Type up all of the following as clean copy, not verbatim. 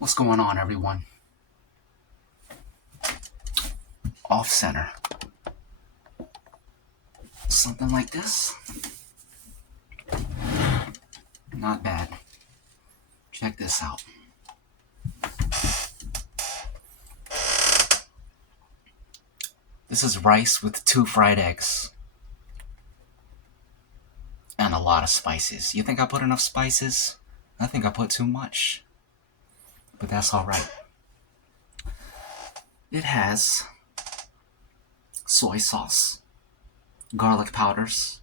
What's going on, everyone? Off center. Something like this. Not bad. Check this out. This is rice with 2 fried eggs. And a lot of spices. You think I put enough spices? I think I put too much. But that's alright. It has soy sauce, garlic powders,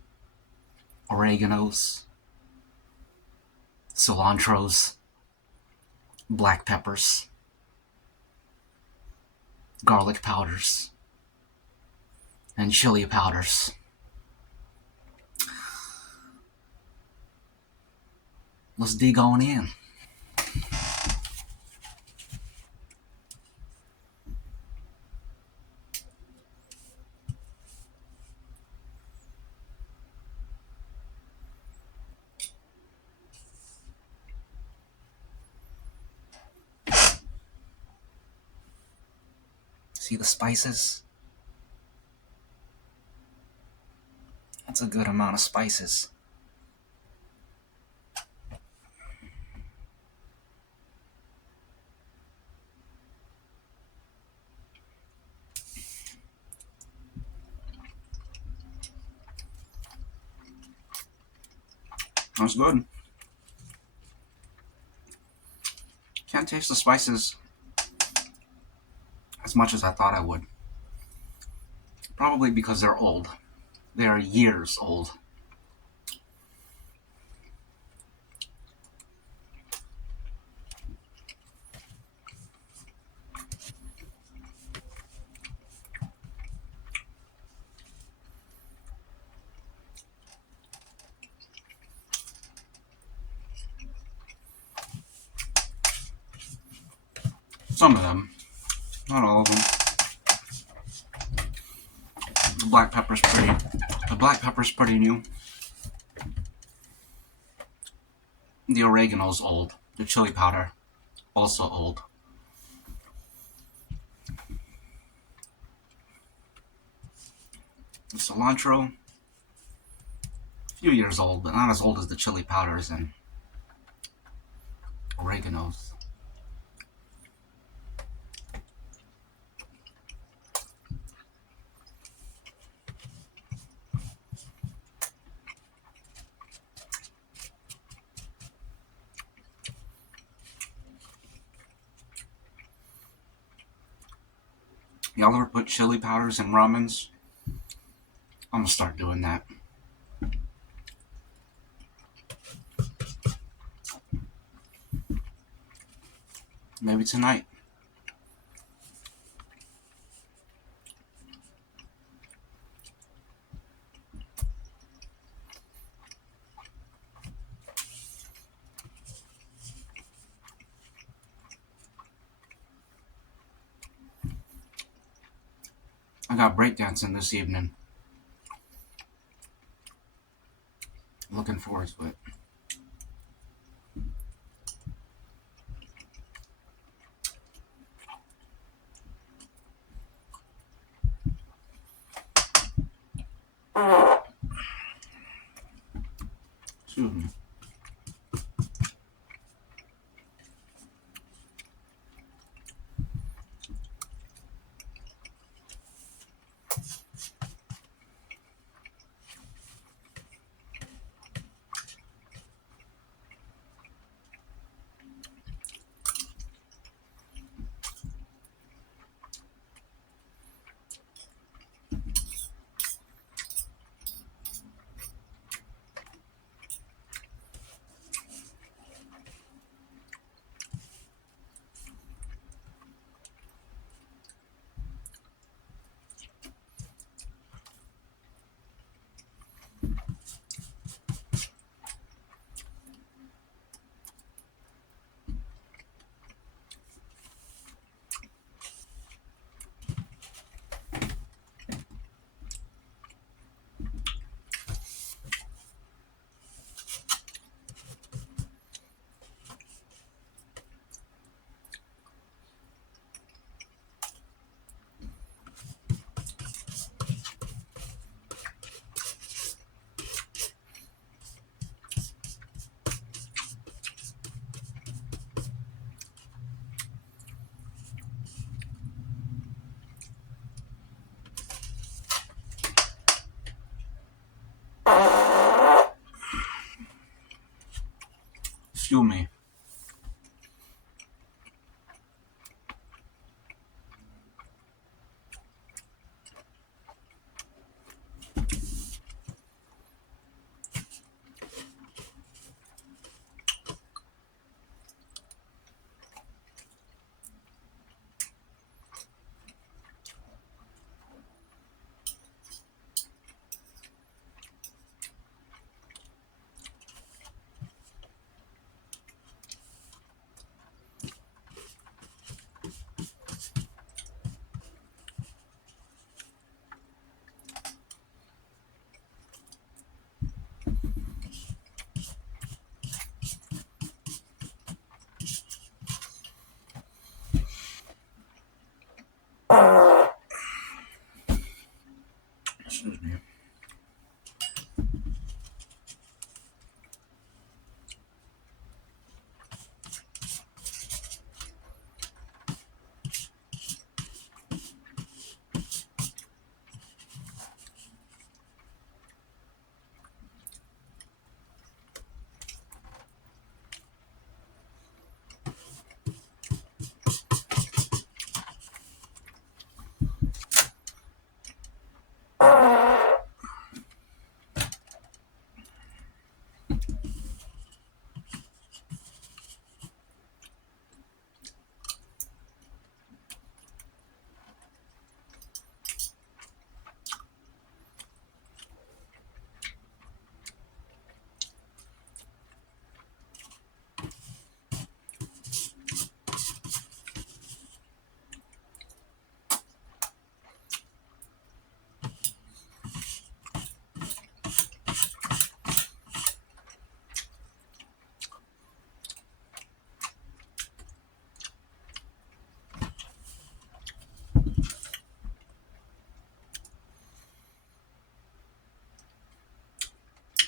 oreganos, cilantros, black peppers, garlic powders, and chili powders. Let's dig on in. See the spices? That's a good amount of spices. That's good. Can't taste the spices as much as I thought I would. Probably because they're old. They are years old. Some of them. Not all of them. The black pepper's pretty new. The oregano's old. The chili powder, also old. The cilantro, a few years old, but not as old as the chili powders and oreganos. Y'all ever put chili powders in ramens? I'm gonna start doing that. Maybe tonight. I got breakdancing this evening. Looking forward to it. Excuse me. Excuse me. Excuse me.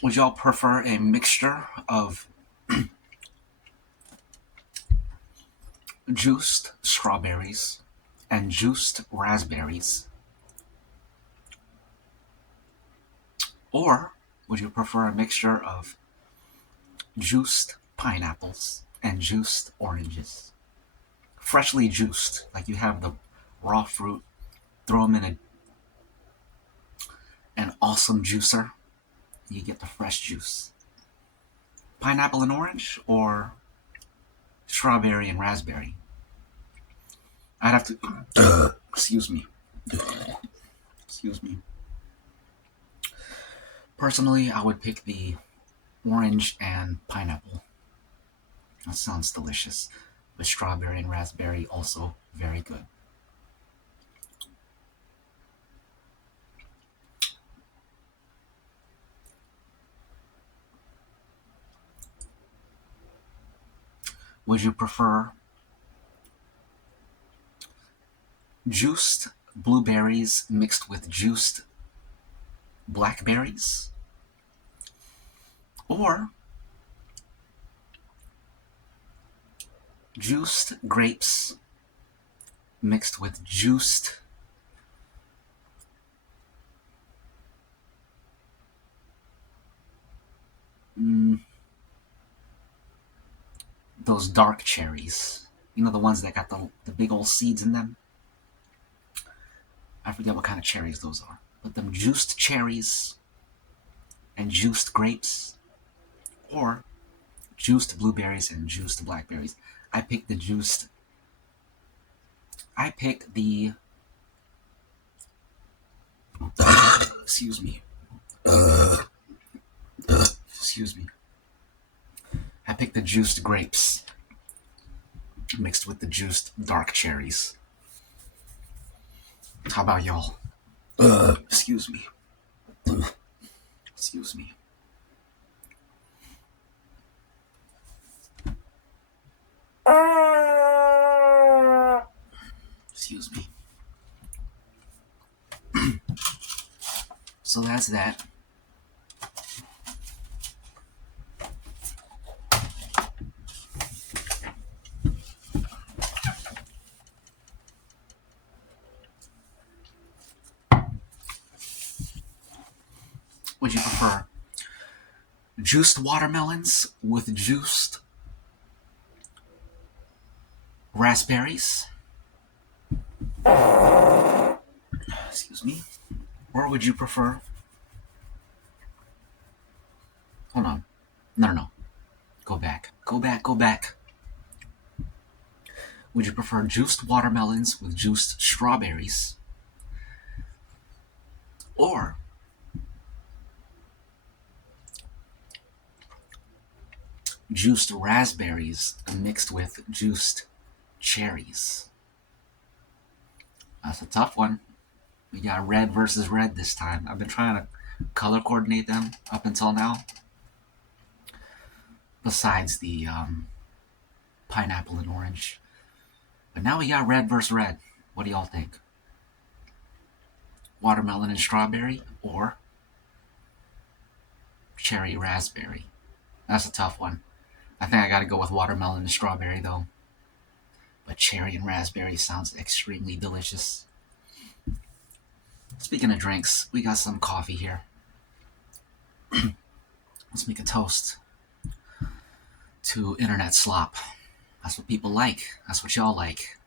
Would y'all prefer a mixture of juiced strawberries and juiced raspberries? Or would you prefer a mixture of juiced pineapples and juiced oranges? Freshly juiced, like you have the raw fruit, throw them in an awesome juicer, you get the fresh juice. Pineapple and orange or strawberry and raspberry? I'd have to, excuse me. Excuse me. Personally, I would pick the orange and pineapple. That sounds delicious. But strawberry and raspberry also very good. Would you prefer juiced blueberries mixed with juiced blackberries? Or juiced grapes mixed with juiced those dark cherries. You know, the ones that got the big old seeds in them? I forget what kind of cherries those are. But them juiced cherries and juiced grapes, or juiced blueberries and juiced blackberries. I pick the juiced. I pick the. Excuse me. Excuse me. I pick the juiced grapes mixed with the juiced dark cherries. How about y'all? Excuse me. Excuse me. Excuse me. So that's that. Would you prefer juiced watermelons with juiced raspberries, excuse me, or would you prefer, hold on, no, go back. Would you prefer juiced watermelons with juiced strawberries, or juiced raspberries mixed with juiced cherries? That's a tough one. We got red versus red this time. I've been trying to color coordinate them up until now. Besides the pineapple and orange. But now we got red versus red. What do y'all think? Watermelon and strawberry or cherry raspberry? That's a tough one. I think I gotta go with watermelon and strawberry though. But cherry and raspberry sounds extremely delicious. Speaking of drinks, we got some coffee here. Let's make a toast to internet slop. That's what people like. That's what y'all like.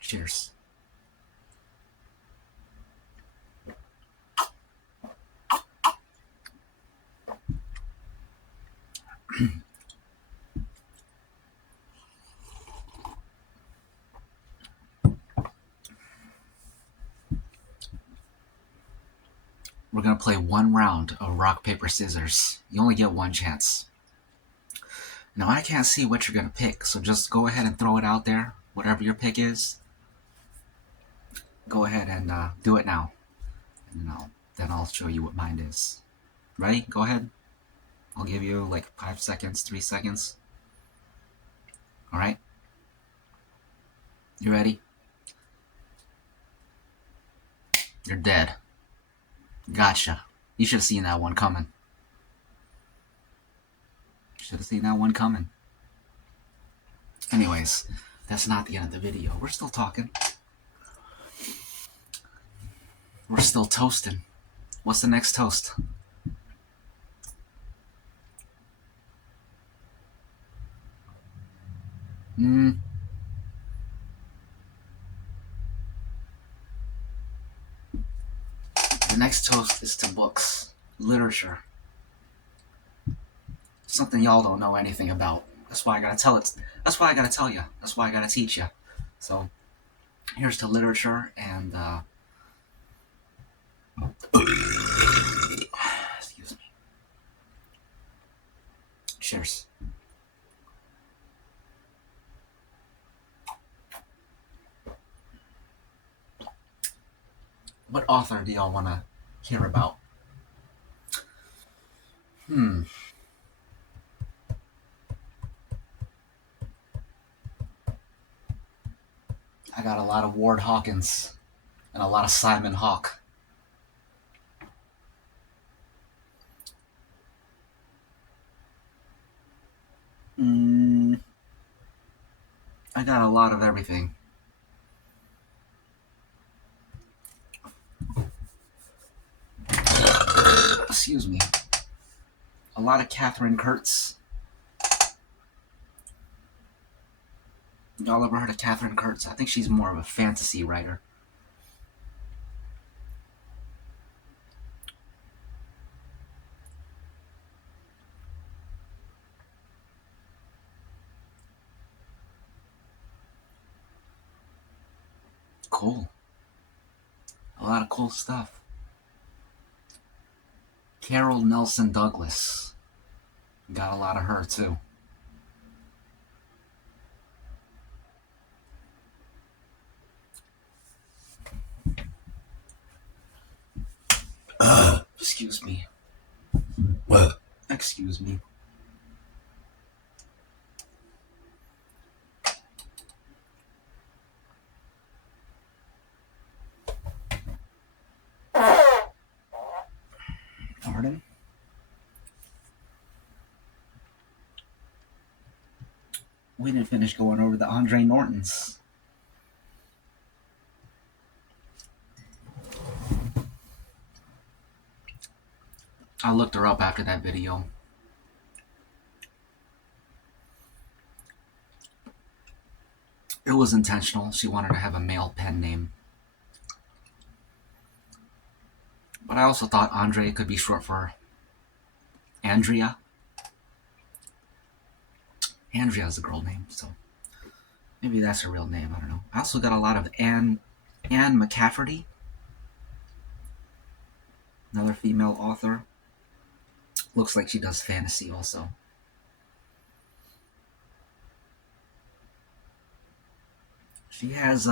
Cheers. We're going to play one round of rock, paper, scissors. You only get one chance. Now, I can't see what you're going to pick, so just go ahead and throw it out there. Whatever your pick is, go ahead and do it now. And then I'll show you what mine is. Ready? Go ahead. I'll give you like 5 seconds, 3 seconds. All right? You ready? You're dead. Gotcha. You should have seen that one coming. Anyways, that's not the end of the video. We're still talking. We're still toasting. What's the next toast? The next toast is to books, literature. Something y'all don't know anything about. That's why I gotta tell it. That's why I gotta tell you. That's why I gotta teach you. So, here's to literature and, excuse me. Cheers. What author do y'all want to hear about? I got a lot of Ward Hawkins and a lot of Simon Hawke. I got a lot of everything. Excuse me. A lot of Catherine Kurtz. Y'all ever heard of Catherine Kurtz? I think she's more of a fantasy writer. Cool. A lot of cool stuff. Carol Nelson Douglas. Got a lot of her too. Excuse me. What? Excuse me. Pardon? We didn't finish going over the Andre Nortons. I looked her up after that video. was intentional. She wanted to have a male pen name. But I also thought Andre could be short for Andrea. Andrea is a girl name, so maybe that's her real name. I don't know. I also got a lot of Anne McCafferty, another female author. Looks like she does fantasy also. She has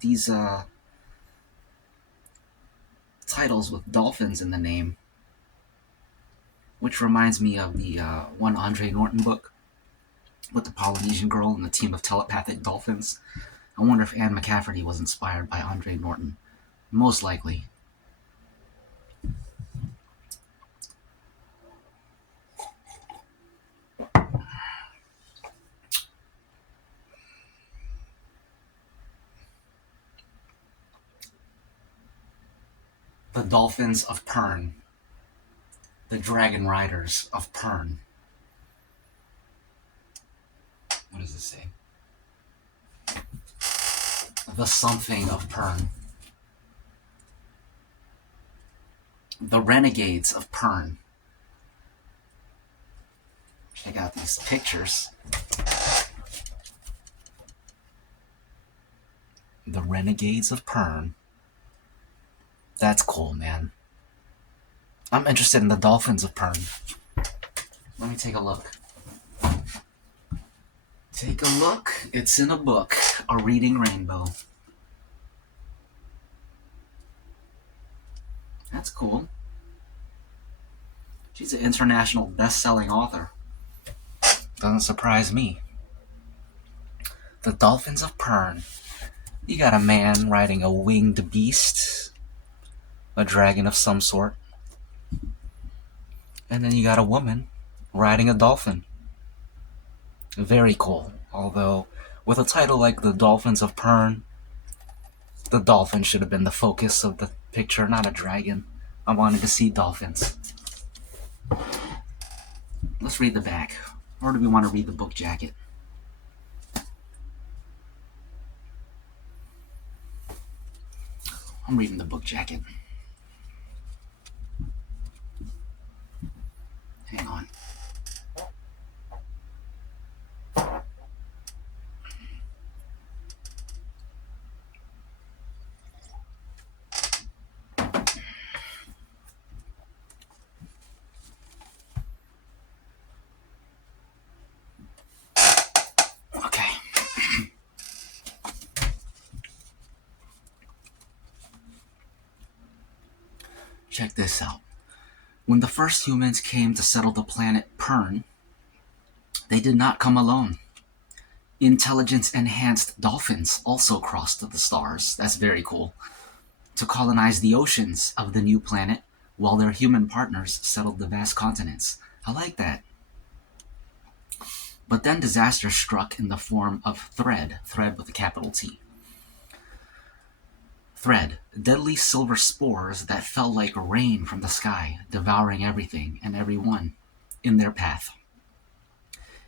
these titles with dolphins in the name, which reminds me of the one Andre Norton book with the Polynesian girl and the team of telepathic dolphins. I wonder if Anne McCafferty was inspired by Andre Norton. Most likely. The Dolphins of Pern. The Dragon Riders of Pern. What does it say? The something of Pern. The Renegades of Pern. Check out these pictures. The Renegades of Pern. That's cool, man. I'm interested in the Dolphins of Pern. Let me take a look. Take a look. It's in a book. A Reading Rainbow. That's cool. She's an international best-selling author. Doesn't surprise me. The Dolphins of Pern. You got a man riding a winged beast. A dragon of some sort. And then you got a woman riding a dolphin. Very cool. Although, with a title like The Dolphins of Pern, the dolphin should have been the focus of the picture, not a dragon. I wanted to see dolphins. Let's read the back. Or do we want to read the book jacket? I'm reading the book jacket. Hang on. Okay. Check this out. When the first humans came to settle the planet Pern, they did not come alone. Intelligence-enhanced dolphins also crossed to the stars. That's very cool. To colonize the oceans of the new planet, while their human partners settled the vast continents. I like that. But then disaster struck in the form of Thread with a capital T. Thread, deadly silver spores that fell like rain from the sky, devouring everything and everyone in their path.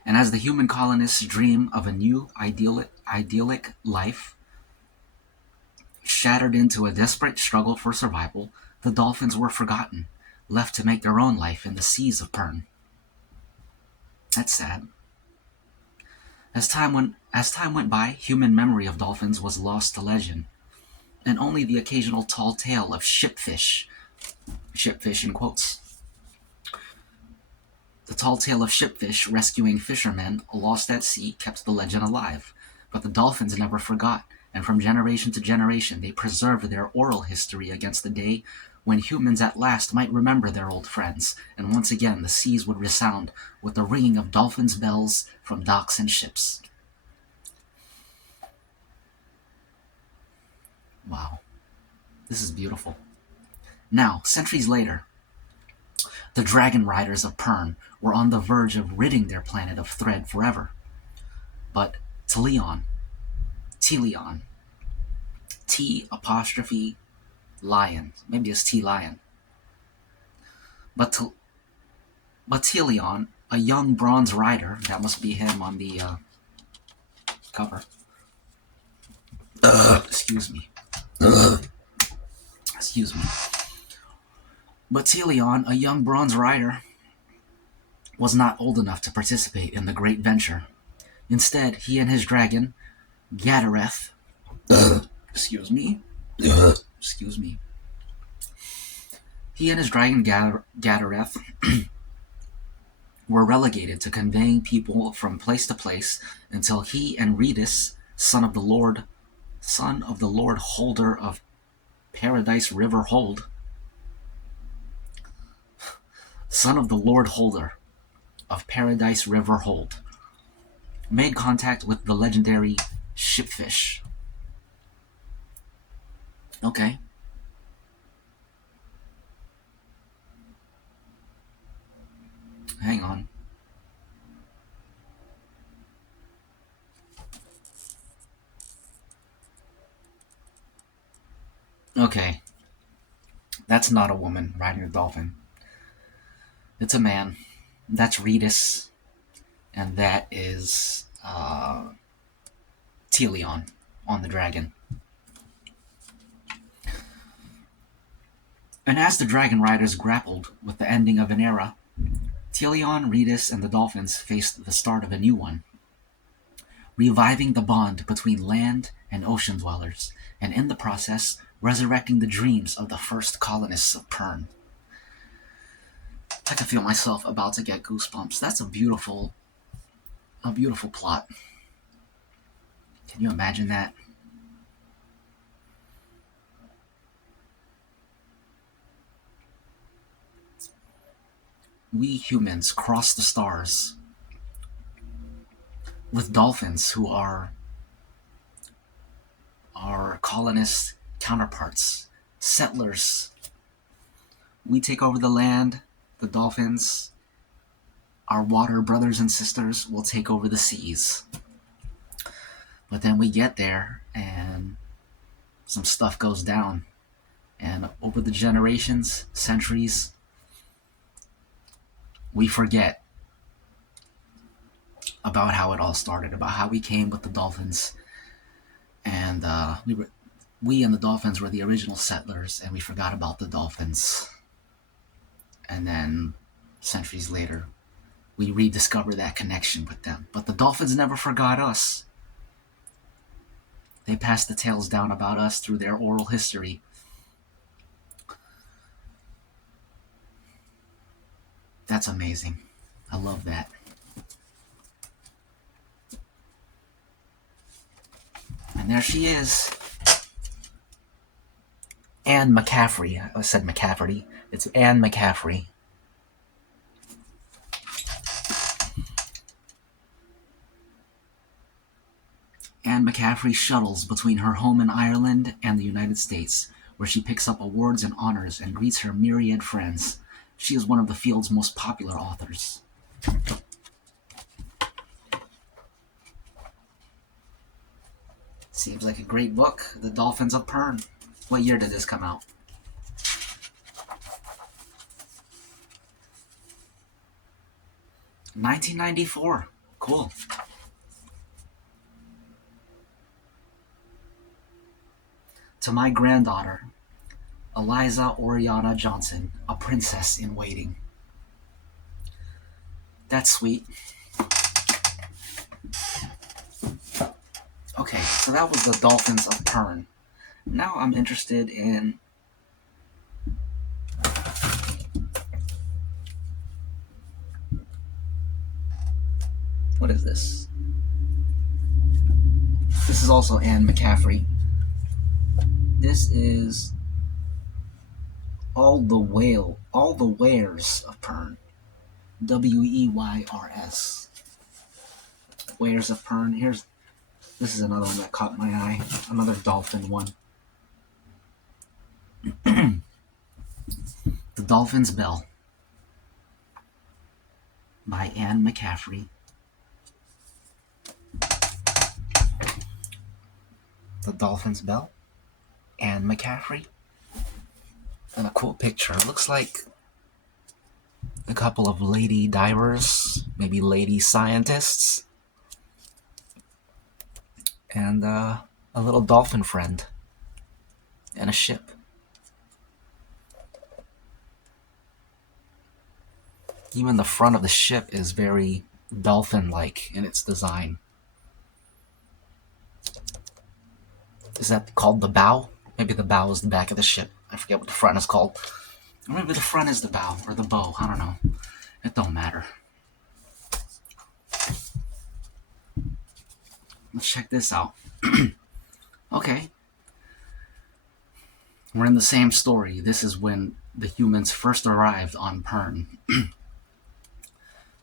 And as the human colonists dream of a new idyllic life, shattered into a desperate struggle for survival, the dolphins were forgotten, left to make their own life in the seas of Pern. That's sad. As time went by, human memory of dolphins was lost to legend, and only the occasional tall tale of shipfish in quotes. The tall tale of shipfish rescuing fishermen lost at sea kept the legend alive, but the dolphins never forgot, and from generation to generation they preserved their oral history against the day when humans at last might remember their old friends, and once again the seas would resound with the ringing of dolphins' bells from docks and ships. Wow. This is beautiful. Now, centuries later, the Dragon Riders of Pern were on the verge of ridding their planet of Thread forever. But Telion, T apostrophe lion, maybe it's T lion. But Battalion, a young bronze rider, that must be him on the cover. Excuse me. Excuse me. Battalion, a young bronze rider, was not old enough to participate in the great venture. Instead, he and his dragon, Gadareth, excuse me, excuse me. He and his dragon Gadareth were relegated to conveying people from place to place until he and Redis, son of the Lord Holder of Paradise River Hold, son of the Lord Holder of Paradise River Hold, made contact with the legendary Shipfish. Okay. Hang on. Okay. That's not a woman riding a dolphin. It's a man. That's Redis. And that is Teleon on the dragon. And as the dragon riders grappled with the ending of an era, Teleon, Redis, and the dolphins faced the start of a new one, reviving the bond between land and ocean dwellers, and in the process, resurrecting the dreams of the first colonists of Pern. I can feel myself about to get goosebumps. That's a beautiful plot. Can you imagine that? We humans cross the stars with dolphins who are our colonist counterparts, settlers. We take over the land, the dolphins, our water brothers and sisters, will take over the seas. But then we get there and some stuff goes down. And over the generations, centuries, we forget about how it all started, about how we came with the dolphins. And we and the dolphins were the original settlers, and we forgot about the dolphins. And then, centuries later, we rediscover that connection with them. But the dolphins never forgot us. They passed the tales down about us through their oral history. That's amazing. I love that. And there she is. Anne McCaffrey. I said McCafferty. It's Anne McCaffrey. Anne McCaffrey shuttles between her home in Ireland and the United States, where she picks up awards and honors and greets her myriad friends. She is one of the field's most popular authors. Seems like a great book, The Dolphins of Pern. What year did this come out? $1994. Cool. To my granddaughter, Eliza Oriana Johnson, a princess in waiting. That's sweet. Okay, so that was the Dolphins of Pern. Now I'm interested in what is this? This is also Anne McCaffrey. This is All the Wares of Pern. Weyrs. Wares of Pern. This is another one that caught my eye. Another dolphin one. The Dolphin's Bell by Anne McCaffrey. The Dolphin's Bell, Anne McCaffrey. And a cool picture. It looks like a couple of lady divers, maybe lady scientists, and a little dolphin friend, and a ship. Even the front of the ship is very dolphin-like in its design. Is that called the bow? Maybe the bow is the back of the ship. I forget what the front is called. Or maybe the front is the bow, or the bow. I don't know. It don't matter. Let's check this out. Okay. We're in the same story. This is when the humans first arrived on Pern.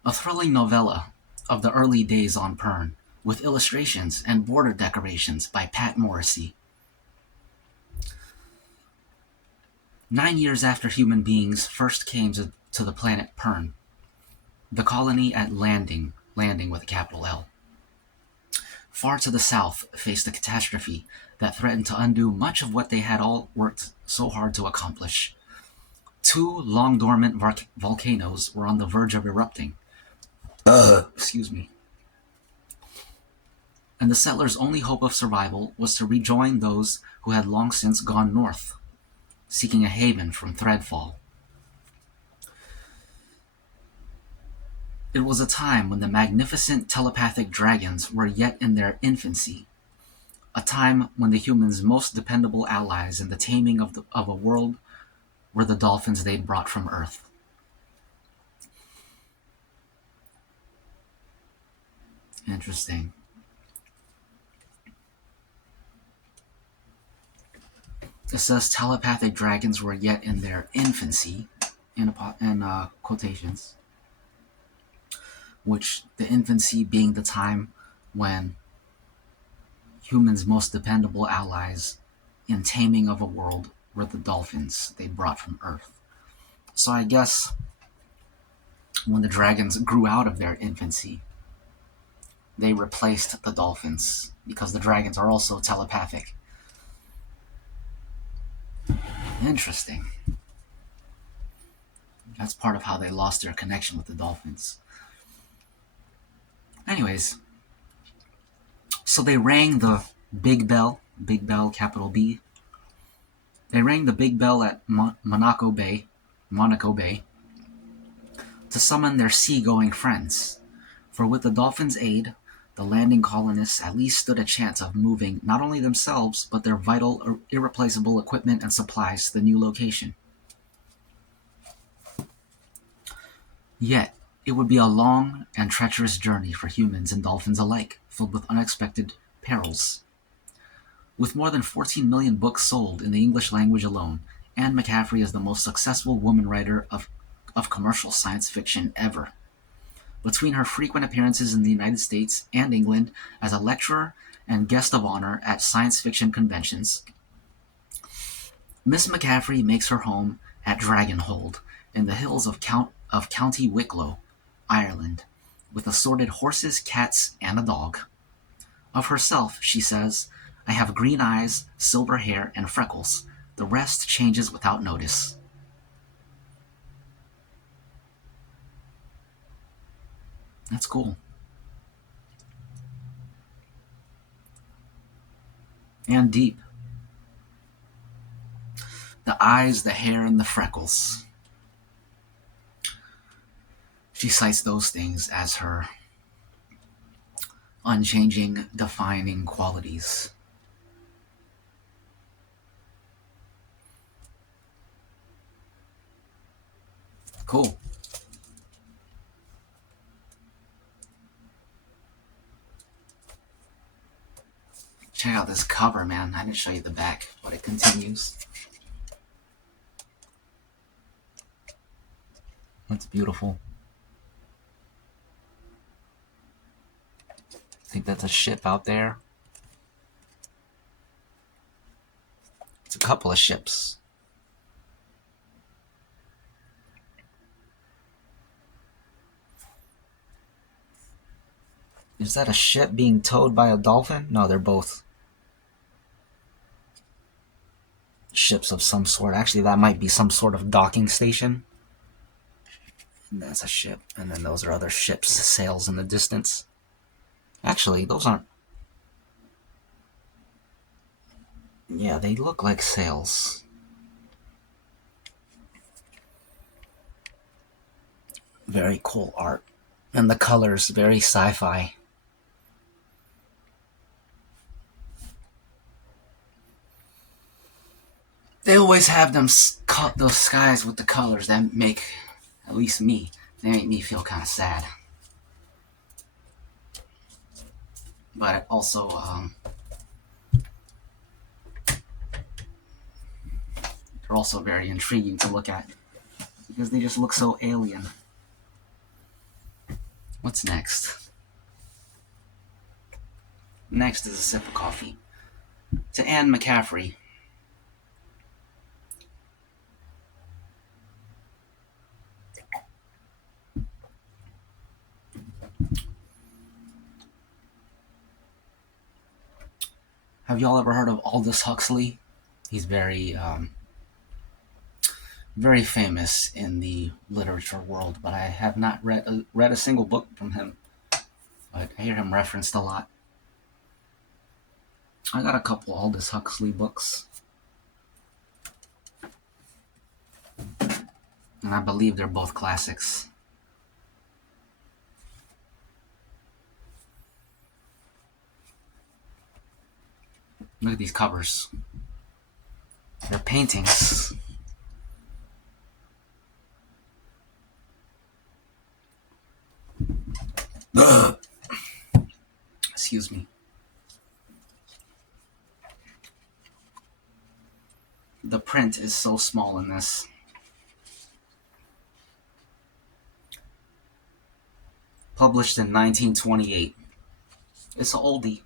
A thrilling novella of the early days on Pern, with illustrations and border decorations by Pat Morrissey. 9 years after human beings first came to the planet Pern, the colony at Landing with a capital L, far to the south faced a catastrophe that threatened to undo much of what they had all worked so hard to accomplish. 2 long-dormant volcanoes were on the verge of erupting. Excuse me. And the settlers' only hope of survival was to rejoin those who had long since gone north, seeking a haven from Threadfall. It was a time when the magnificent telepathic dragons were yet in their infancy, a time when the humans' most dependable allies in the taming of a world were the dolphins they'd brought from Earth. Interesting. It says telepathic dragons were yet in their infancy, in quotations, which the infancy being the time when humans' most dependable allies in taming of a world were the dolphins they brought from Earth. So I guess when the dragons grew out of their infancy, they replaced the dolphins because the dragons are also telepathic. Interesting. That's part of how they lost their connection with the dolphins. Anyways, so they rang the big bell, capital B. They rang the big bell at Monaco Bay, to summon their seagoing friends. For with the dolphins' aid, the landing colonists at least stood a chance of moving not only themselves, but their vital, irreplaceable equipment and supplies to the new location. Yet, it would be a long and treacherous journey for humans and dolphins alike, filled with unexpected perils. With more than 14 million books sold in the English language alone, Anne McCaffrey is the most successful woman writer of commercial science fiction ever. Between her frequent appearances in the United States and England as a lecturer and guest of honor at science fiction conventions, Miss McCaffrey makes her home at Dragonhold in the hills of County Wicklow, Ireland, with assorted horses, cats, and a dog. Of herself, she says, "I have green eyes, silver hair, and freckles. The rest changes without notice." That's cool. And deep. The eyes, the hair, and the freckles. She cites those things as her unchanging, defining qualities. Cool. Check out this cover, man. I didn't show you the back, but it continues. That's beautiful. I think that's a ship out there. It's a couple of ships. Is that a ship being towed by a dolphin? No, they're both ships of some sort. Actually, that might be some sort of docking station. That's a ship, and then those are other ships' sails in the distance. Actually, those aren't... Yeah, they look like sails. Very cool art. And the colors, very sci-fi. They always have them cut those skies with the colors that make, at least me, they make me feel kind of sad. But also, they're also very intriguing to look at because they just look so alien. What's next? Next is a sip of coffee. To Anne McCaffrey. Have y'all ever heard of Aldous Huxley? He's very famous in the literature world, but I have not read a single book from him. But I hear him referenced a lot. I got a couple Aldous Huxley books, and I believe they're both classics. Look at these covers. They're paintings. Excuse me. The print is so small in this. Published in 1928. It's an oldie.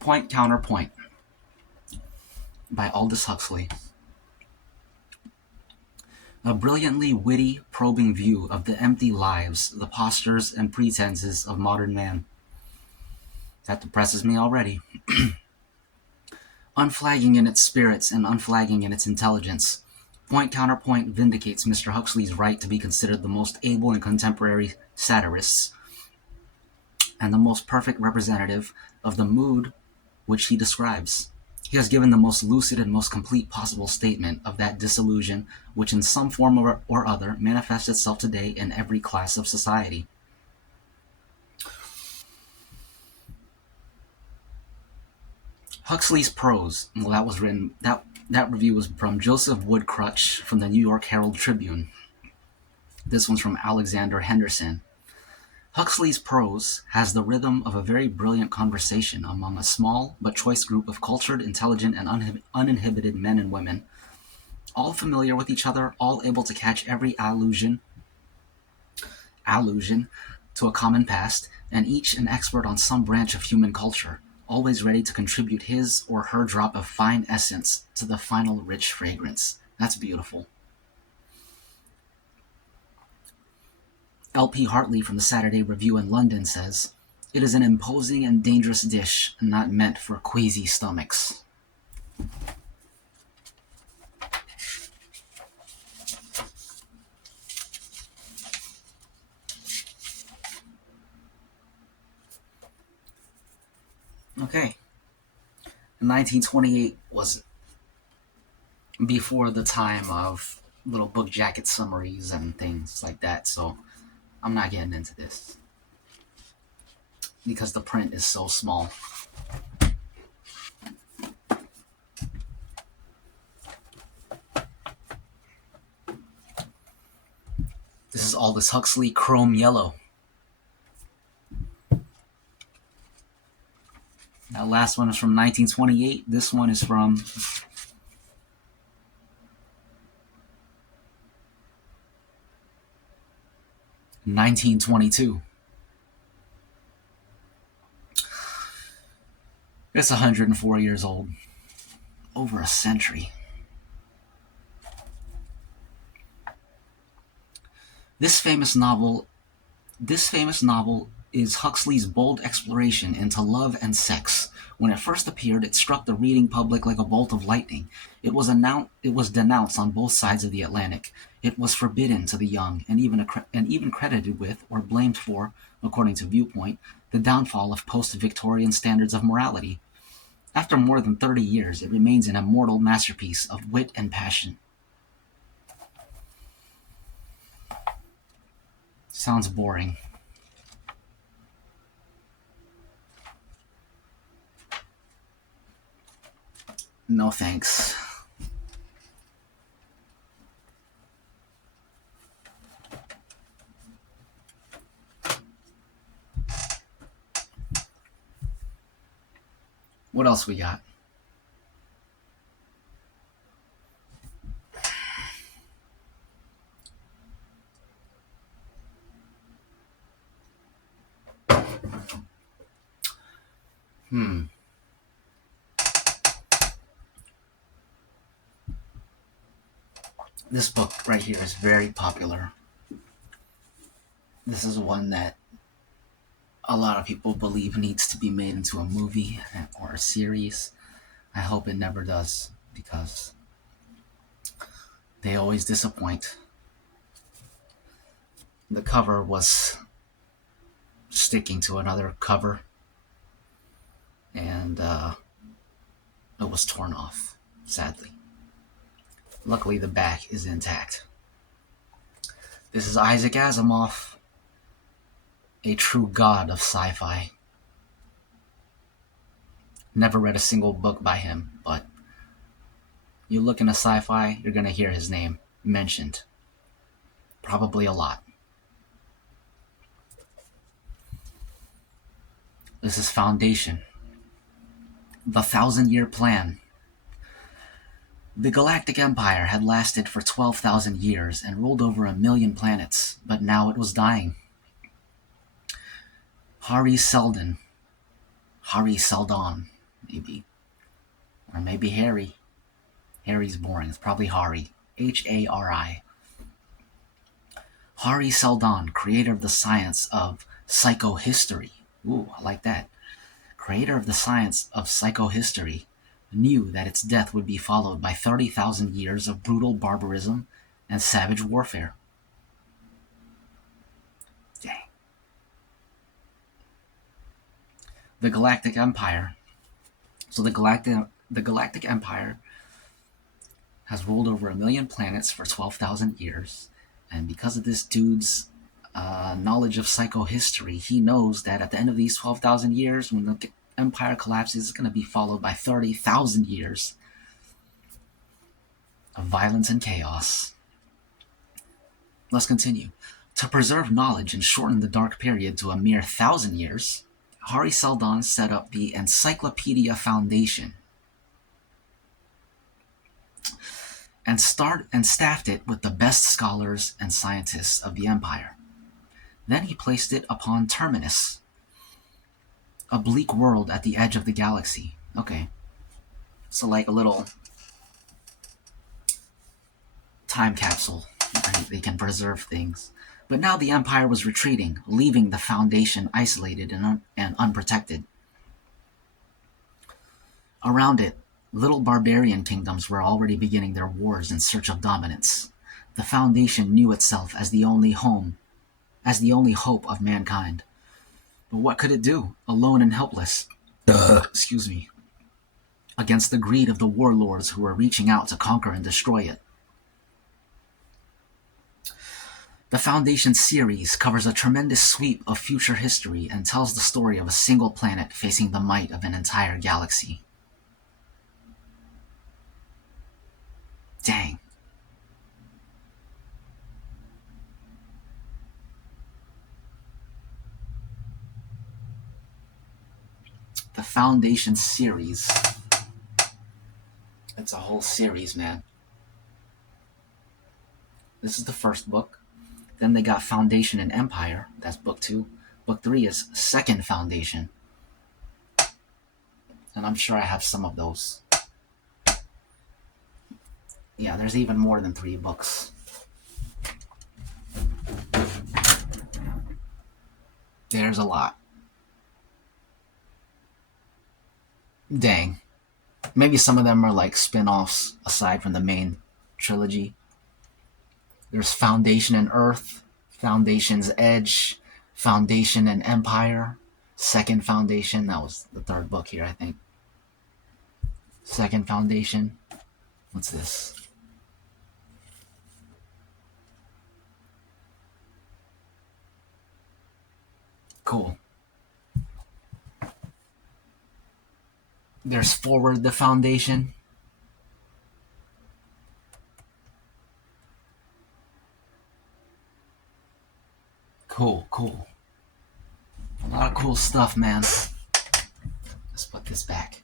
Point Counterpoint by Aldous Huxley. A brilliantly witty, probing view of the empty lives, the postures and pretenses of modern man. That depresses me already. Unflagging in its spirits and unflagging in its intelligence, Point Counterpoint vindicates Mr. Huxley's right to be considered the most able and contemporary satirists and the most perfect representative of the mood which he describes. He has given the most lucid and most complete possible statement of that disillusion which in some form or other manifests itself today in every class of society. Huxley's prose, well, that review was from Joseph Woodcrutch from the New York Herald Tribune. This one's from Alexander Henderson. Huxley's prose has the rhythm of a very brilliant conversation among a small but choice group of cultured, intelligent, and uninhibited men and women, all familiar with each other, all able to catch every allusion to a common past, and each an expert on some branch of human culture, always ready to contribute his or her drop of fine essence to the final rich fragrance. That's beautiful. L.P. Hartley from the Saturday Review in London says, "It is an imposing and dangerous dish, not meant for queasy stomachs." Okay. 1928 was before the time of little book jacket summaries and things like that, so I'm not getting into this because the print is so small. This is Aldous Huxley Chrome Yellow. That last one is from 1928. This one is from 1922. It's 104 years old. Over a century. This famous novel is Huxley's bold exploration into love and sex. When it first appeared, it struck the reading public like a bolt of lightning. It was denounced on both sides of the Atlantic. It was forbidden to the young, and even credited with, or blamed for, according to Viewpoint, the downfall of post-Victorian standards of morality. After more than 30 years, it remains an immortal masterpiece of wit and passion. Sounds boring. No thanks. What else we got? This book right here is very popular. This is one that a lot of people believe needs to be made into a movie or a series. I hope it never does, because they always disappoint. The cover was sticking to another cover, and it was torn off, sadly. Luckily, the back is intact. This is Isaac Asimov, a true god of sci-fi. Never read a single book by him, but you look into sci-fi, you're going to hear his name mentioned. Probably a lot. This is Foundation. The 1,000-Year Plan. The Galactic Empire had lasted for 12,000 years and ruled over 1 million planets, but now it was dying. Hari Seldon, maybe. Or maybe Harry. Harry's boring. It's probably Hari. Hari. Hari Seldon, creator of the science of psychohistory. Ooh, I like that. Creator of the science of psychohistory, knew that its death would be followed by 30,000 years of brutal barbarism and savage warfare. Dang. The Galactic Empire. So the Galactic Empire has ruled over 1 million planets for 12,000 years, and because of this dude's knowledge of psychohistory, he knows that at the end of these 12,000 years, when the empire collapses, it's going to be followed by 30,000 years of violence and chaos. Let's continue. To preserve knowledge and shorten the dark period to a mere 1,000 years, Hari Seldon set up the Encyclopedia Foundation and staffed it with the best scholars and scientists of the empire. Then he placed it upon Terminus, a bleak world at the edge of the galaxy. Okay. So like a little time capsule. Right? They can preserve things. But now the Empire was retreating, leaving the Foundation isolated and unprotected. Around it, little barbarian kingdoms were already beginning their wars in search of dominance. The Foundation knew itself as the only hope of mankind. But what could it do, alone and helpless? Excuse me. Against the greed of the warlords who were reaching out to conquer and destroy it. The Foundation series covers a tremendous sweep of future history and tells the story of a single planet facing the might of an entire galaxy. Dang. The Foundation series. It's a whole series, man. This is the first book. Then they got Foundation and Empire. That's book 2. Book 3 is Second Foundation. And I'm sure I have some of those. Yeah, there's even more than 3 books. There's a lot. Dang. Maybe some of them are like spin-offs aside from the main trilogy. There's Foundation and Earth, Foundation's Edge, Foundation and Empire, Second Foundation. That was the third book here, I think. Second Foundation. What's this? Cool. There's Forward the Foundation. Cool, cool. A lot of cool stuff, man. Let's put this back.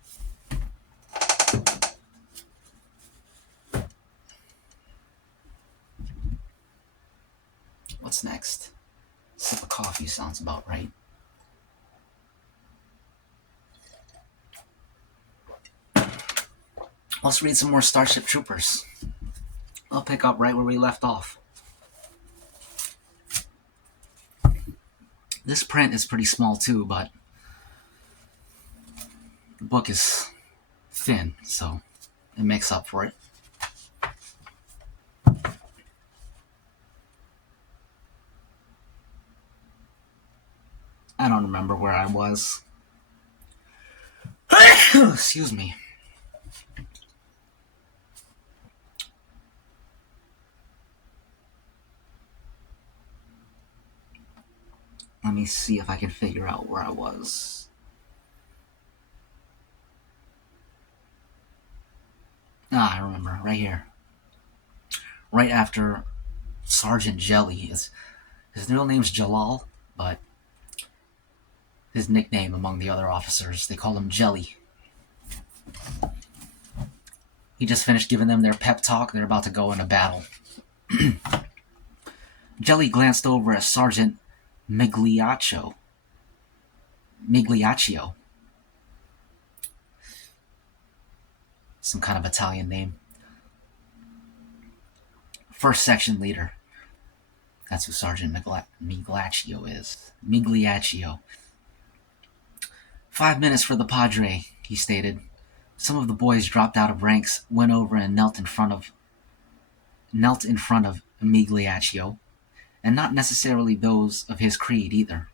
What's next? Sip of coffee sounds about right. Let's read some more Starship Troopers. I'll pick up right where we left off. This print is pretty small too, but the book is thin, so it makes up for it. I don't remember where I was. Excuse me. Let me see if I can figure out where I was. Ah, I remember. Right here. Right after Sergeant Jelly. His real name's Jalal, but his nickname among the other officers, they call him Jelly. He just finished giving them their pep talk. They're about to go into battle. Jelly glanced over at Sergeant Migliaccio. Some kind of Italian name. First section leader. That's who Sergeant Migliaccio is. Migliaccio. 5 minutes for the Padre, he stated. Some of the boys dropped out of ranks, went over and knelt in front of Migliaccio, and not necessarily those of his creed either.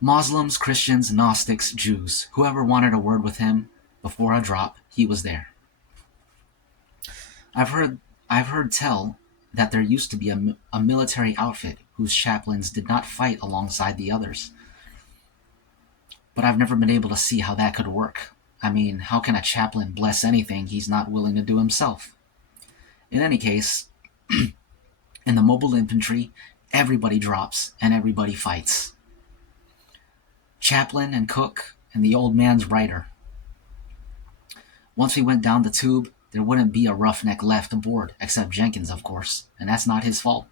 Muslims, Christians, Gnostics, Jews, whoever wanted a word with him before a drop, he was there. I've heard tell that there used to be a military outfit whose chaplains did not fight alongside the others. But I've never been able to see how that could work. I mean, how can a chaplain bless anything he's not willing to do himself? In any case, in the mobile infantry, everybody drops and everybody fights. Chaplain and cook and the old man's rider. Once we went down the tube, there wouldn't be a roughneck left aboard, except Jenkins, of course, and that's not his fault.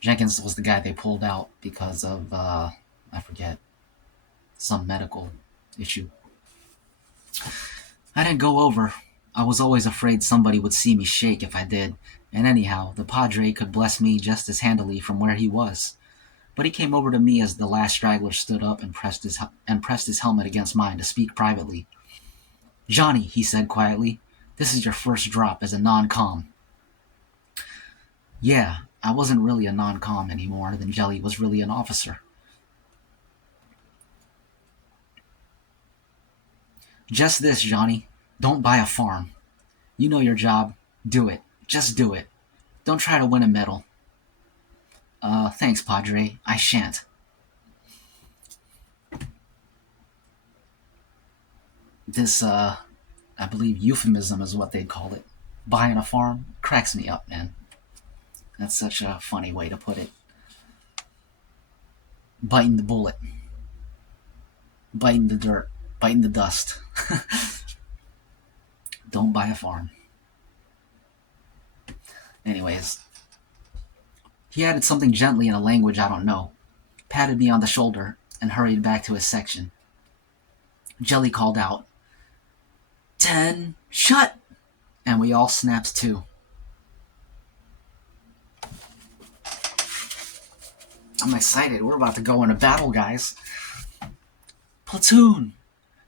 Jenkins was the guy they pulled out because of, I forget, some medical issue. I didn't go over. I was always afraid somebody would see me shake if I did, and anyhow, the Padre could bless me just as handily from where he was. But he came over to me as the last straggler stood up and pressed his helmet against mine to speak privately. "Johnny," he said quietly, "this is your first drop as a non-com." Yeah, I wasn't really a non-com anymore. Then Jelly was really an officer. "Just this, Johnny. Don't buy a farm. You know your job. Do it. Just do it. Don't try to win a medal." Thanks, Padre. I shan't." This, I believe euphemism is what they'd call it. Buying a farm cracks me up, man. That's such a funny way to put it. Biting the bullet. Biting the dirt. Biting the dust. Don't buy a farm. Anyways, he added something gently in a language I don't know, patted me on the shoulder, and hurried back to his section. Jelly called out, "10, shut!" and we all snapped to. I'm excited. We're about to go into battle, guys. Platoon!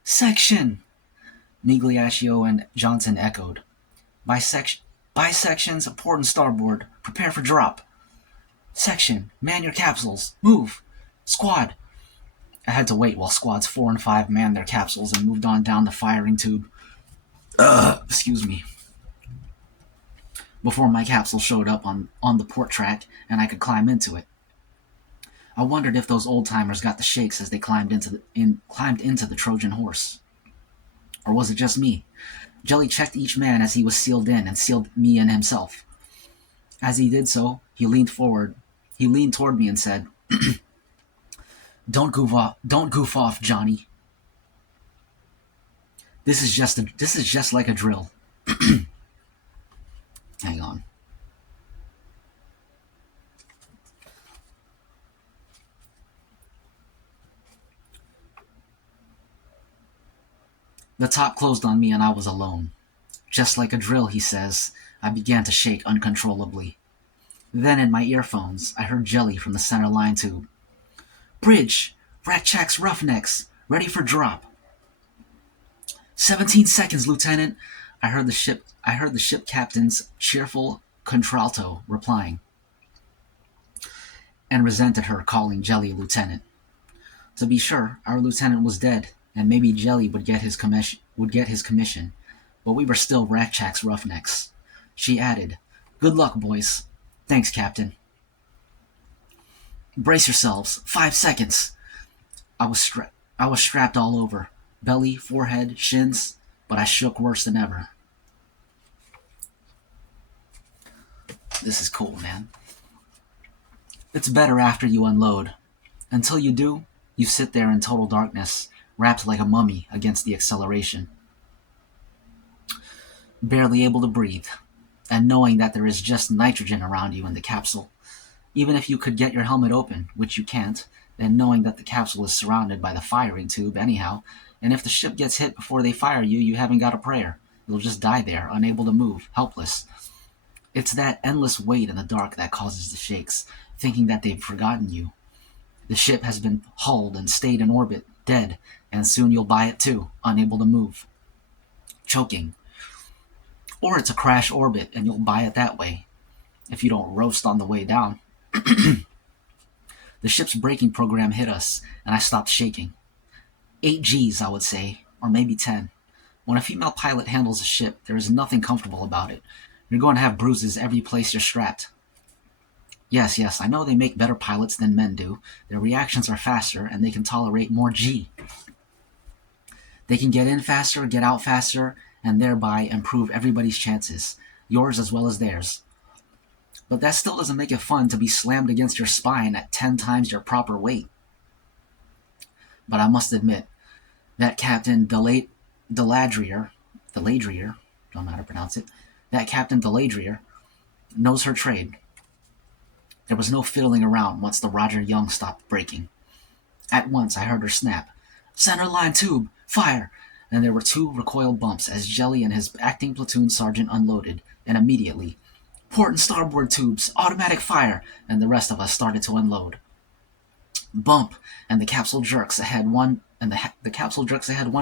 Section! Migliaccio and Johnson echoed. Bisections, port and starboard. Prepare for drop. Section, man your capsules. Move. Squad. I had to wait while squads 4 and 5 manned their capsules and moved on down the firing tube. Excuse me. Before my capsule showed up on the port track and I could climb into it. I wondered if those old-timers got the shakes as they climbed into the Trojan horse. Or was it just me? Jelly checked each man as he was sealed in and sealed me in himself. As he did so, he leaned toward me and said, Don't goof off, Johnny. This is just like a drill. Hang on. The top closed on me and I was alone. Just like a drill, he says. I began to shake uncontrollably. Then in my earphones, I heard Jelly from the center line tube. Bridge! Ratchak's Roughnecks! Ready for drop! 17 seconds, Lieutenant! I heard the ship captain's cheerful contralto replying, and resented her calling Jelly Lieutenant. To be sure, our lieutenant was dead, and maybe Jelly would get his commission, but we were still Ratchak's Roughnecks. She added, Good luck, boys. Thanks, Captain. Brace yourselves. 5 seconds. I was strapped all over. Belly, forehead, shins, but I shook worse than ever. This is cool, man. It's better after you unload. Until you do, you sit there in total darkness, wrapped like a mummy against the acceleration. Barely able to breathe, and knowing that there is just nitrogen around you in the capsule. Even if you could get your helmet open, which you can't, then knowing that the capsule is surrounded by the firing tube anyhow, and if the ship gets hit before they fire you, you haven't got a prayer. You'll just die there, unable to move, helpless. It's that endless wait in the dark that causes the shakes, thinking that they've forgotten you. The ship has been hulled and stayed in orbit, dead, and soon you'll buy it too, unable to move. Choking. Or it's a crash orbit, and you'll buy it that way, if you don't roast on the way down. The ship's braking program hit us, and I stopped shaking. 8 Gs, I would say, or maybe 10. When a female pilot handles a ship, there is nothing comfortable about it. You're going to have bruises every place you're strapped. Yes, I know they make better pilots than men do. Their reactions are faster, and they can tolerate more G. They can get in faster, get out faster, and thereby improve everybody's chances, yours as well as theirs. But that still doesn't make it fun to be slammed against your spine at 10 times your proper weight. But I must admit, that Captain Deladrier, don't know how to pronounce it, that Captain Deladrier knows her trade. There was no fiddling around once the Roger Young stopped braking. At once I heard her snap, Center line tube, fire! And there were 2 recoil bumps as Jelly and his acting platoon sergeant unloaded, and immediately, port and starboard tubes, automatic fire, and the rest of us started to unload. Bump, and the capsule jerks ahead one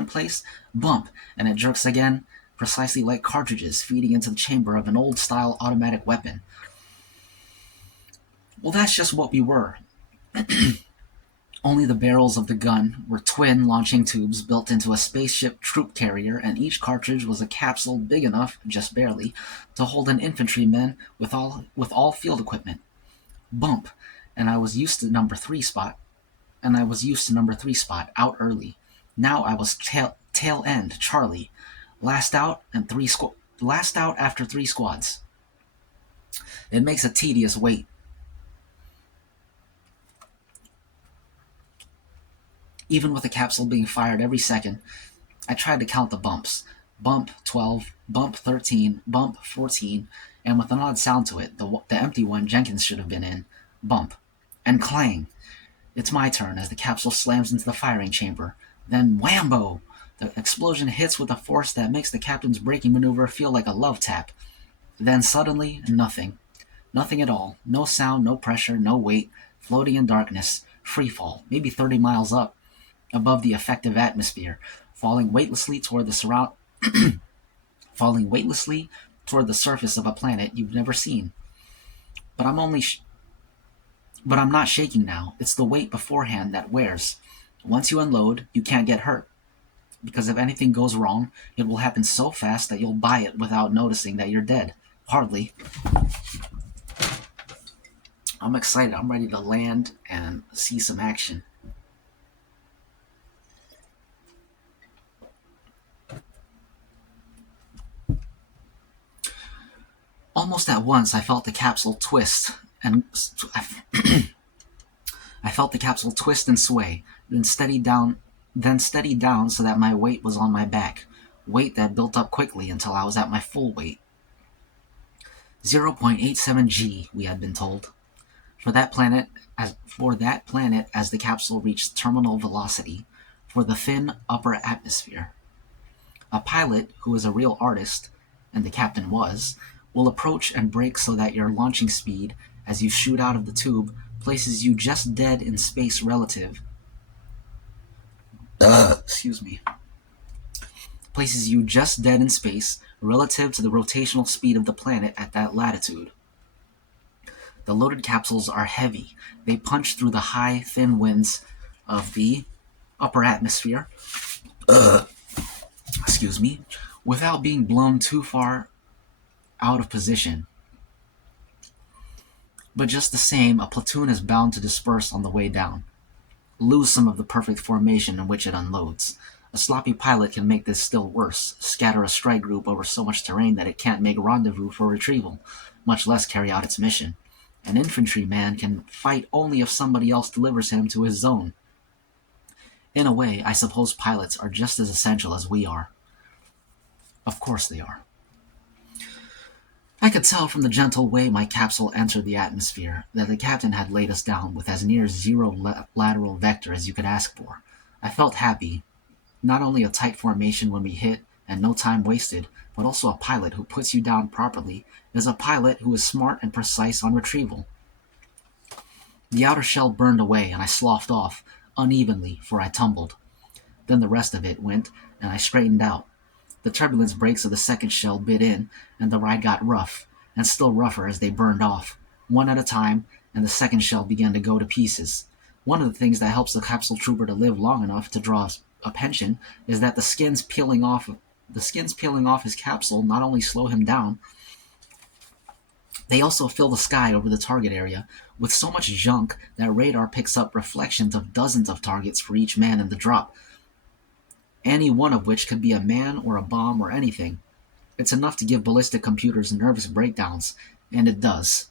place, bump, and it jerks again, precisely like cartridges feeding into the chamber of an old-style automatic weapon. Well, that's just what we were. Only the barrels of the gun were twin launching tubes built into a spaceship troop carrier, and each cartridge was a capsule big enough, just barely, to hold an infantryman with all field equipment. Bump, and I was used to number 3 spot, out early. Now I was tail end, Charlie, last out after 3 squads. It makes a tedious wait. Even with the capsule being fired every second, I tried to count the bumps. Bump 12, bump 13, bump 14, and with an odd sound to it, the empty one Jenkins should have been in, bump. And clang! It's my turn as the capsule slams into the firing chamber. Then whambo! The explosion hits with a force that makes the captain's braking maneuver feel like a love tap. Then suddenly, nothing. Nothing at all. No sound, no pressure, no weight. floating in darkness, free fall, maybe 30 miles up above the effective atmosphere, falling weightlessly toward the falling weightlessly toward the surface of a planet you've never seen. But but I'm not shaking now. It's the weight beforehand that wears. Once you unload, you can't get hurt. Because if anything goes wrong, it will happen so fast that you'll buy it without noticing that you're dead. Hardly. I'm excited. I'm ready to land and see some action. Almost at once, I felt the capsule twist and I felt the capsule twist and sway, then steady down so that my weight was on my back, weight that built up quickly until I was at my full weight. 0.87 G, we had been told. For that planet, as the capsule reached terminal velocity, for the thin upper atmosphere. A pilot, who is a real artist, and the captain was, will approach and brake so that your launching speed, as you shoot out of the tube, places you just dead in space relative. Excuse me. Places you just dead in space relative to the rotational speed of the planet at that latitude. The loaded capsules are heavy. They punch through the high, thin winds of the upper atmosphere, excuse me, without being blown too far out of position. But just the same, a platoon is bound to disperse on the way down, lose some of the perfect formation in which it unloads. A sloppy pilot can make this still worse, scatter a strike group over so much terrain that it can't make rendezvous for retrieval, much less carry out its mission. An infantryman can fight only if somebody else delivers him to his zone. In a way, I suppose pilots are just as essential as we are. Of course they are. I could tell from the gentle way my capsule entered the atmosphere that the captain had laid us down with as near zero lateral vector as you could ask for. I felt happy. Not only a tight formation when we hit, and no time wasted, but also a pilot who puts you down properly is a pilot who is smart and precise on retrieval. The outer shell burned away, and I sloughed off, unevenly, for I tumbled. Then the rest of it went, and I straightened out. The turbulence brakes of the second shell bit in, and the ride got rough, and still rougher as they burned off, one at a time, and the second shell began to go to pieces. One of the things that helps the capsule trooper to live long enough to draw a pension is that the skins peeling off his capsule not only slow him down, they also fill the sky over the target area with so much junk that radar picks up reflections of dozens of targets for each man in the drop, any one of which could be a man or a bomb or anything. It's enough to give ballistic computers nervous breakdowns, and it does.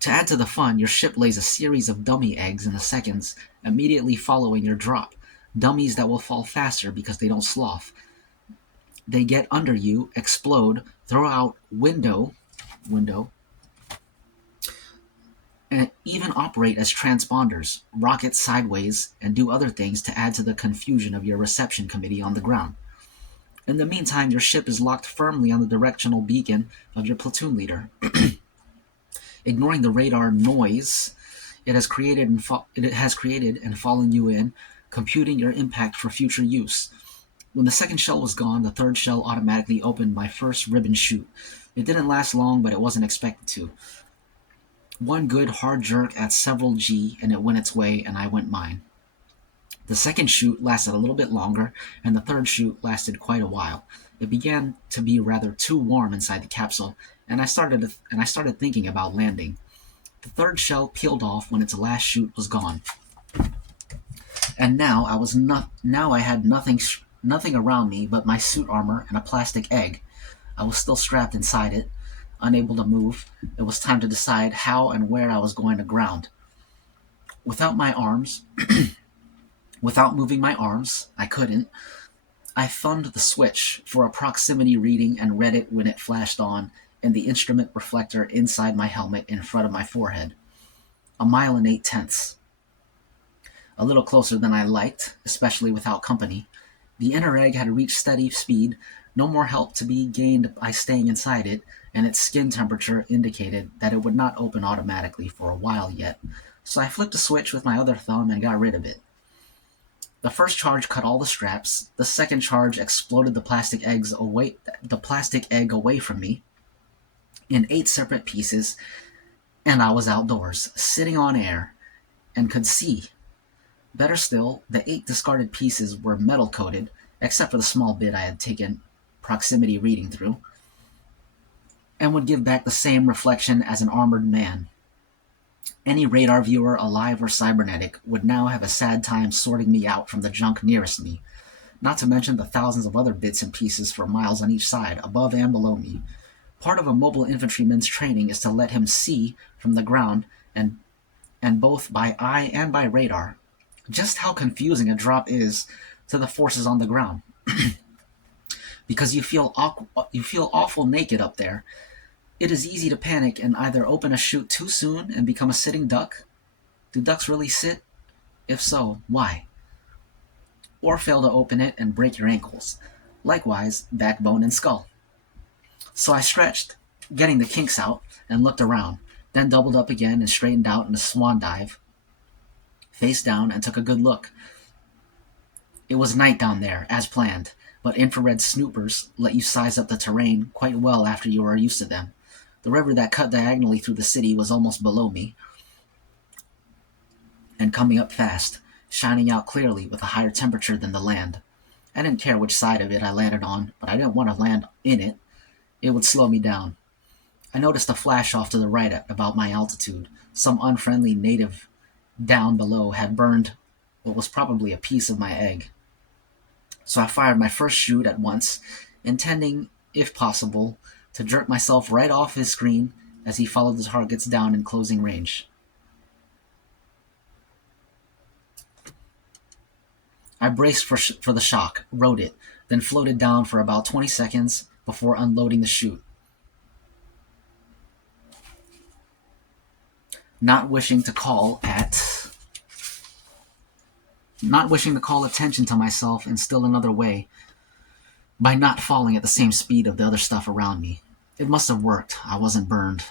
To add to the fun, your ship lays a series of dummy eggs in the seconds immediately following your drop, dummies that will fall faster because they don't slough. They get under you, explode, throw out window, and even operate as transponders, rocket sideways, and do other things to add to the confusion of your reception committee on the ground. In the meantime, your ship is locked firmly on the directional beacon of your platoon leader. Ignoring the radar noise it has created and fallen you in, computing your impact for future use. When the second shell was gone, the third shell automatically opened my first ribbon shoot. It didn't last long, but it wasn't expected to. One good hard jerk at several G, and it went its way, and I went mine. The second shoot lasted a little bit longer, and the third shoot lasted quite a while. It began to be rather too warm inside the capsule, and I started thinking about landing. The third shell peeled off when its last shoot was gone, and now I had nothing around me but my suit armor and a plastic egg. I was still strapped inside it, unable to move. It was time to decide how and where I was going to ground. Without moving my arms, I couldn't. I thumbed the switch for a proximity reading and read it when it flashed on in the instrument reflector inside my helmet in front of my forehead. 1 mile and 8/10. A little closer than I liked, especially without company. The inner egg had reached steady speed, no more help to be gained by staying inside it, and its skin temperature indicated that it would not open automatically for a while yet. So I flipped a switch with my other thumb and got rid of it. The first charge cut all the straps. The second charge exploded the plastic egg away from me in 8 separate pieces, and I was outdoors, sitting on air, and could see. Better still, the 8 discarded pieces were metal-coated, except for the small bit I had taken proximity reading through, and would give back the same reflection as an armored man. Any radar viewer, alive or cybernetic, would now have a sad time sorting me out from the junk nearest me, not to mention the thousands of other bits and pieces for miles on each side, above and below me. Part of a mobile infantryman's training is to let him see from the ground, and both by eye and by radar, just how confusing a drop is to the forces on the ground. Because you feel awful naked up there. It is easy to panic and either open a chute too soon and become a sitting duck. Do ducks really sit? If so, why? Or fail to open it and break your ankles. Likewise, backbone and skull. So I stretched, getting the kinks out, and looked around, then doubled up again and straightened out in a swan dive, face down, and took a good look. It was night down there, as planned, but infrared snoopers let you size up the terrain quite well after you are used to them. The river that cut diagonally through the city was almost below me, and coming up fast, shining out clearly with a higher temperature than the land. I didn't care which side of it I landed on, but I didn't want to land in it. It would slow me down. I noticed a flash off to the right at about my altitude. Some unfriendly native down below had burned what was probably a piece of my egg. So I fired my first shoot at once, intending, if possible, to jerk myself right off his screen as he followed the targets down in closing range. I braced for the shock, rode it, then floated down for about 20 seconds before unloading the chute. Not wishing to call attention to myself in still another way by not falling at the same speed of the other stuff around me. It must have worked. I wasn't burned.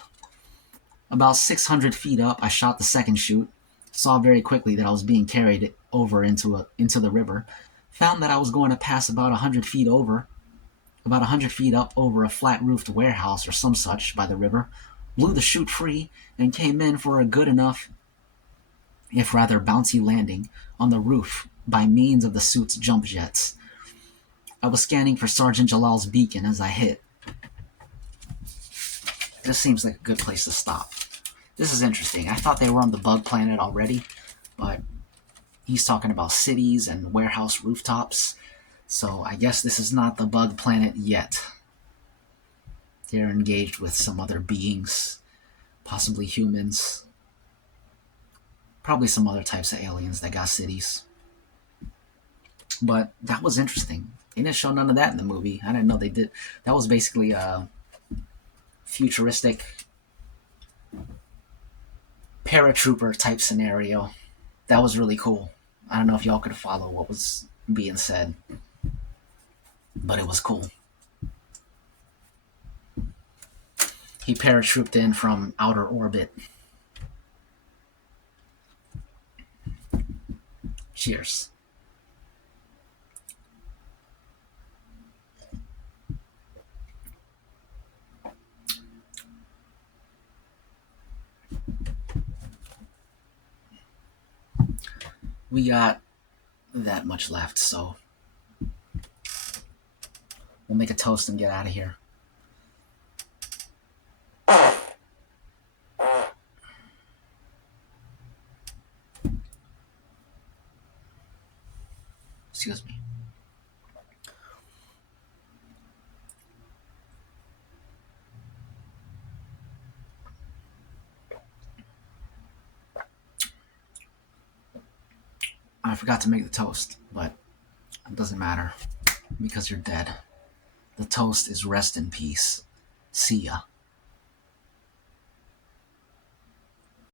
About 600 feet up, I shot the second chute, saw very quickly that I was being carried over into the river, found that I was going to pass about 100 feet up over a flat-roofed warehouse or some such by the river, blew the chute free, and came in for a good enough, if rather bouncy landing, on the roof by means of the suit's jump jets. I was scanning for Sergeant Jalal's beacon as I hit. This seems like a good place to stop. This is interesting. I thought they were on the bug planet already, but he's talking about cities and warehouse rooftops, so I guess this is not the bug planet yet. They're engaged with some other beings, possibly humans, probably some other types of aliens that got cities. But that was interesting. They didn't show none of that in the movie. I didn't know they did. That was basically a futuristic paratrooper type scenario. That was really cool. I don't know if y'all could follow what was being said, but it was cool. He paratrooped in from outer orbit. Cheers. We got that much left, so we'll make a toast and get out of here. Excuse me. I forgot to make the toast, but it doesn't matter because you're dead. The toast is rest in peace. See ya.